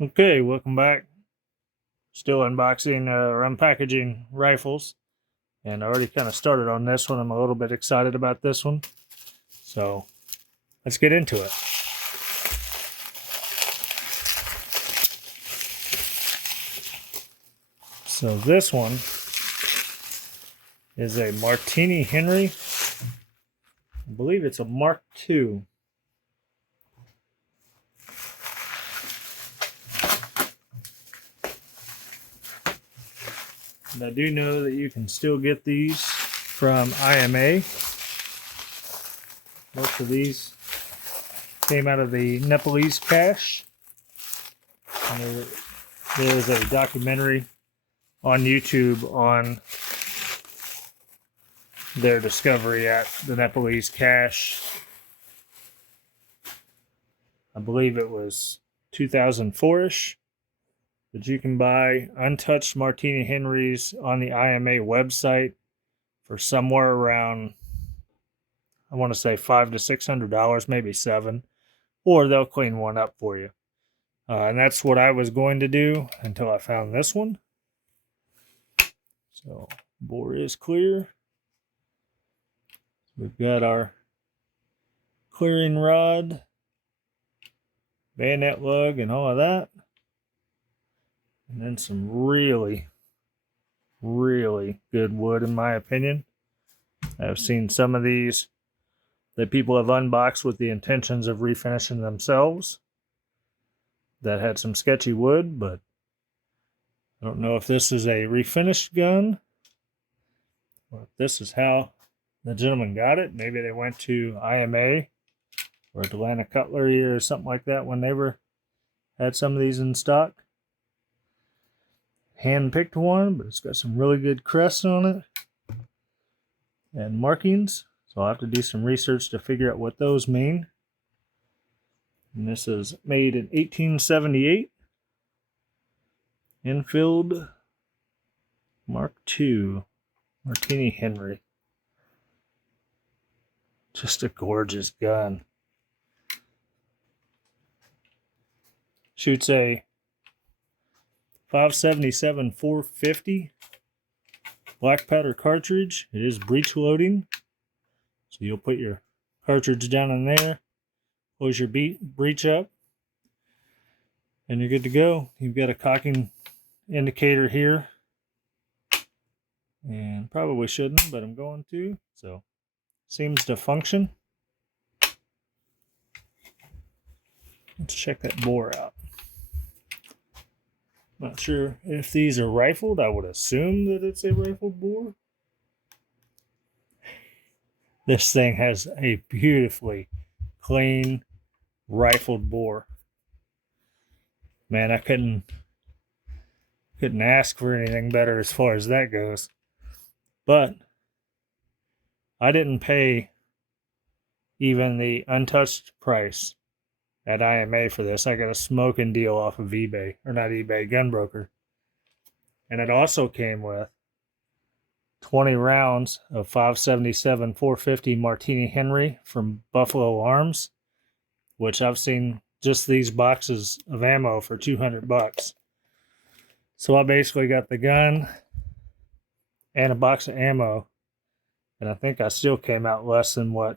Okay, welcome back. Still unboxing or unpackaging rifles, and I already kind of started on this one. I'm a little bit excited about this one, so let's get into it. So this one is a Martini Henry. I believe it's a Mark II. And I do know that you can still get these from IMA. Most of these came out of the Nepalese cache. And there's a documentary on YouTube on their discovery at the Nepalese cache. I believe it was 2004-ish. But you can buy untouched Martini Henrys on the IMA website for somewhere around, I want to say $500 to $600, maybe $7, or they'll clean one up for you. And that's what I was going to do until I found this one. So bore is clear. We've got our clearing rod, bayonet lug, and all of that. And then some really, really good wood, in my opinion. I've seen some of these that people have unboxed with the intentions of refinishing themselves that had some sketchy wood, but I don't know if this is a refinished gun or if this is how the gentleman got it. Maybe they went to IMA or Atlanta Cutlery or something like that when they had some of these in stock. Hand-picked one, but it's got some really good crests on it and markings. So I'll have to do some research to figure out what those mean. And this is made in 1878. Enfield Mark II Martini Henry. Just a gorgeous gun. Shoots a 577 450 black powder cartridge. It is breech loading. So you'll put your cartridge down in there, close your breech up, and you're good to go. You've got a cocking indicator here. And probably shouldn't, but I'm going to. So seems to function. Let's check that bore out. Not sure if these are rifled. I would assume that it's a rifled bore. This thing has a beautifully clean rifled bore. Man, I couldn't ask for anything better as far as that goes. But I didn't pay even the untouched price at IMA for this. I got a smoking deal off of eBay, or not eBay, Gunbroker. And it also came with 20 rounds of 577 450 Martini Henry from Buffalo Arms, which I've seen just these boxes of ammo for $200. So I basically got the gun and a box of ammo, and I think I still came out less than what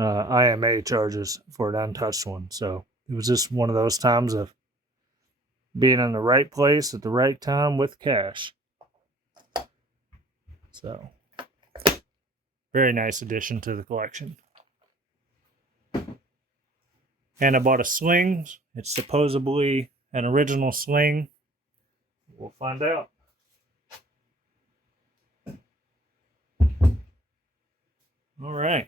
IMA charges for an untouched one. So it was just one of those times of being in the right place at the right time with cash. So very nice addition to the collection. And I bought a sling. It's supposedly an original sling. We'll find out. All right.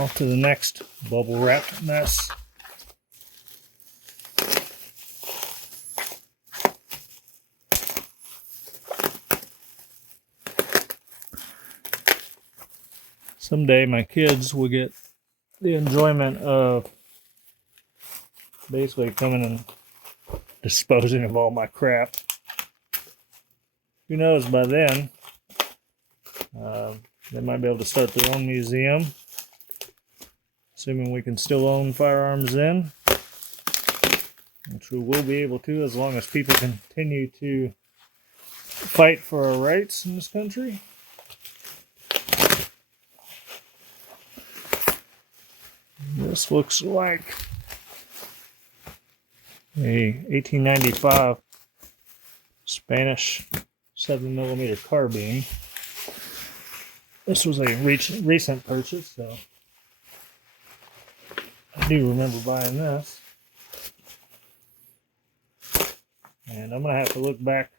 Off to the next bubble wrap mess. Someday my kids will get the enjoyment of basically coming and disposing of all my crap. Who knows, by then they might be able to start their own museum, assuming we can still own firearms then. which we will be able to as long as people continue to fight for our rights in this country. This looks like a 1895 Spanish 7mm carbine. This was a recent purchase, so I do remember buying this. And I'm going to have to look back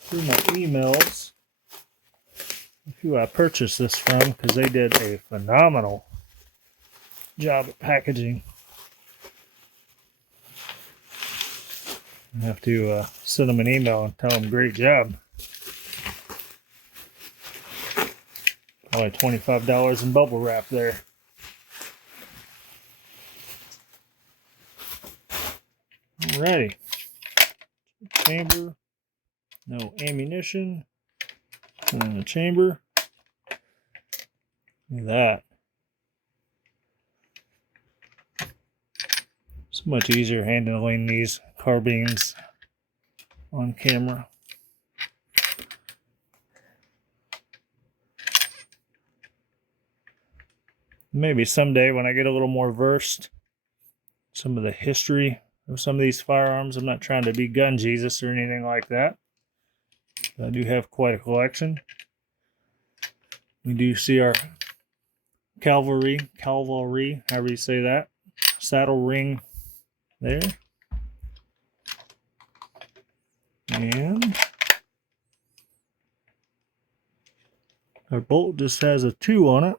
through my emails of who I purchased this from, because they did a phenomenal job at packaging. I have to send them an email and tell them great job. Probably $25 in bubble wrap there. Alrighty. Chamber. No ammunition. In the chamber. Look at that. It's much easier handling these carbines on camera. Maybe someday when I get a little more versed, some of the history of some of these firearms. I'm not trying to be gun Jesus or anything like that. I do have quite a collection. We do see our cavalry, however you say that, saddle ring there. And our bolt just has a 2 on it.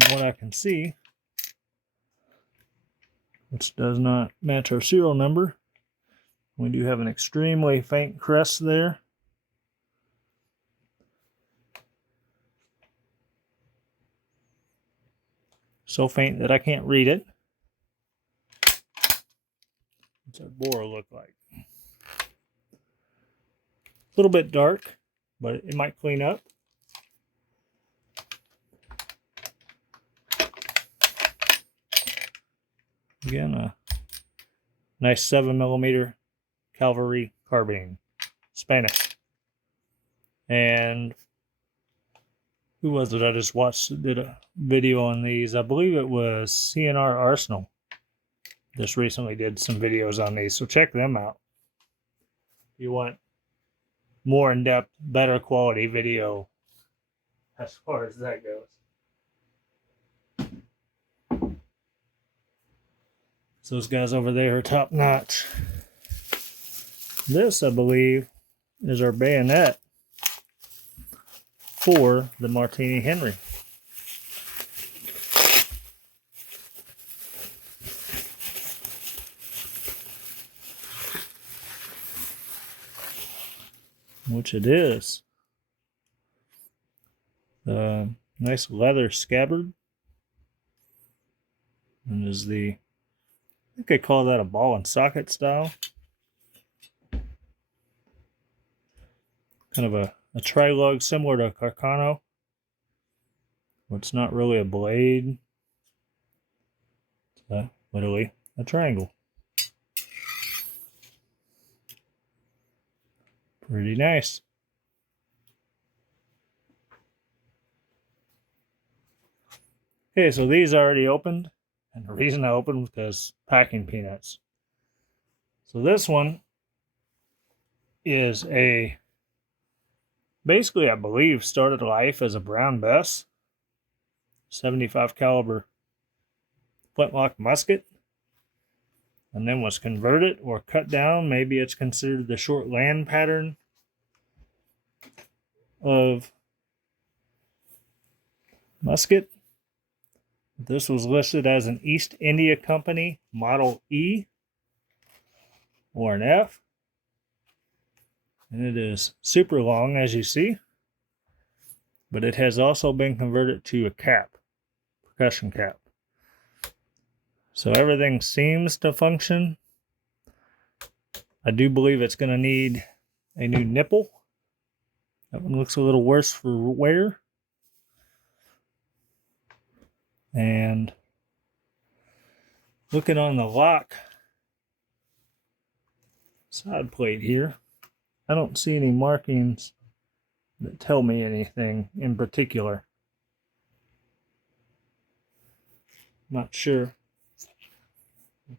From what I can see, which does not match our serial number, we do have an extremely faint crest there. So faint that I can't read it. What's our bore look like? A little bit dark, but it might clean up. Again, a nice 7mm cavalry carbine, Spanish. And who was it I just watched did a video on these? I believe it was CNR Arsenal. Just recently did some videos on these, so check them out. If you want more in-depth, better quality video as far as that goes. So those guys over there are top notch. This, I believe, is our bayonet for the Martini Henry. Which it is. Nice leather scabbard. And is the, I think they call that a ball and socket style. Kind of a tri-lug similar to a Carcano. But it's not really a blade. It's literally a triangle. Pretty nice. Okay, so these already opened. And the reason I opened was because packing peanuts. So this one is a, basically I believe started life as a Brown Bess 75 caliber flintlock musket, and then was converted or cut down. Maybe it's considered the short land pattern of musket. This was listed as an East India Company Model E or an F. And it is super long, as you see. But it has also been converted to a cap, percussion cap. So everything seems to function. I do believe it's going to need a new nipple That one looks a little worse for wear. And looking on the lock side plate here, I don't see any markings that tell me anything in particular. Not sure.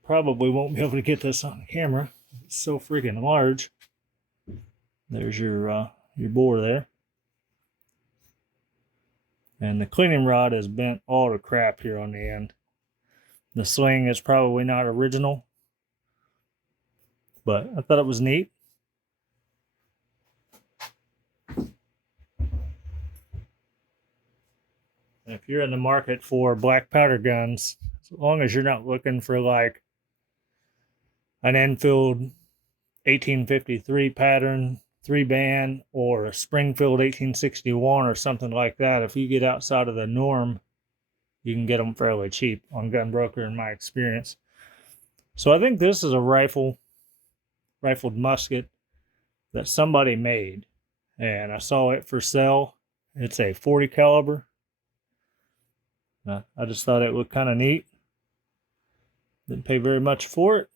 Probably won't be able to get this on camera. It's so freaking large. There's your bore there. And the cleaning rod is bent all to crap here on the end. The sling is probably not original, but I thought it was neat. If you're in the market for black powder guns, as long as you're not looking for like an Enfield 1853 pattern 3-band or a Springfield 1861 or something like that, if you get outside of the norm, you can get them fairly cheap on GunBroker in my experience. So I think this is a rifled musket that somebody made, and I saw it for sale. It's a 40 caliber. I just thought it looked kind of neat. Didn't pay very much for it.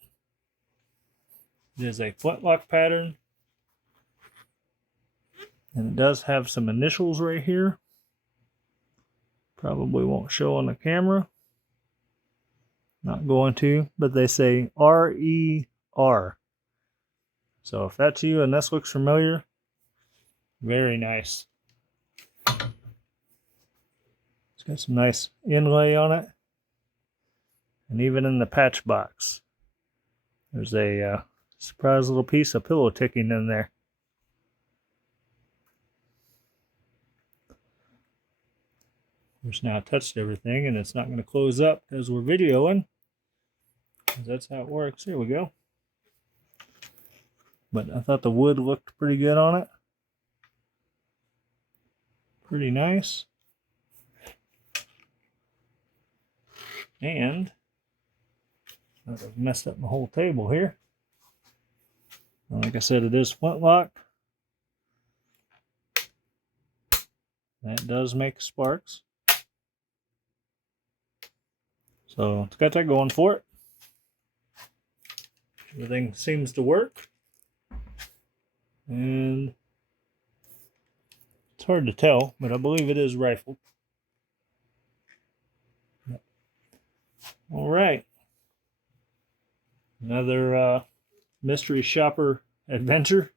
It is a flintlock pattern, and it does have some initials right here. Probably won't show on the camera. Not going to, but they say RER. So if that's you and this looks familiar, very nice. It's got some nice inlay on it. And even in the patch box, there's a surprise little piece of pillow ticking in there. There's now touched everything, and it's not going to close up as we're videoing. That's how it works. Here we go. But I thought the wood looked pretty good on it. Pretty nice. And I've messed up my whole table here. Like I said, it is flintlock. That does make sparks. So it's got that going for it. Everything seems to work. And it's hard to tell, but I believe it is rifled. All right. Another mystery shopper adventure.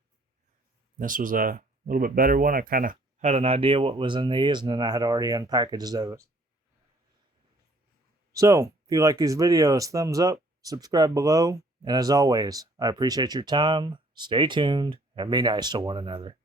This was a little bit better one. I kind of had an idea what was in these, and then I had already unpackaged those. So, if you like these videos, thumbs up, subscribe below, and as always, I appreciate your time. Stay tuned and be nice to one another.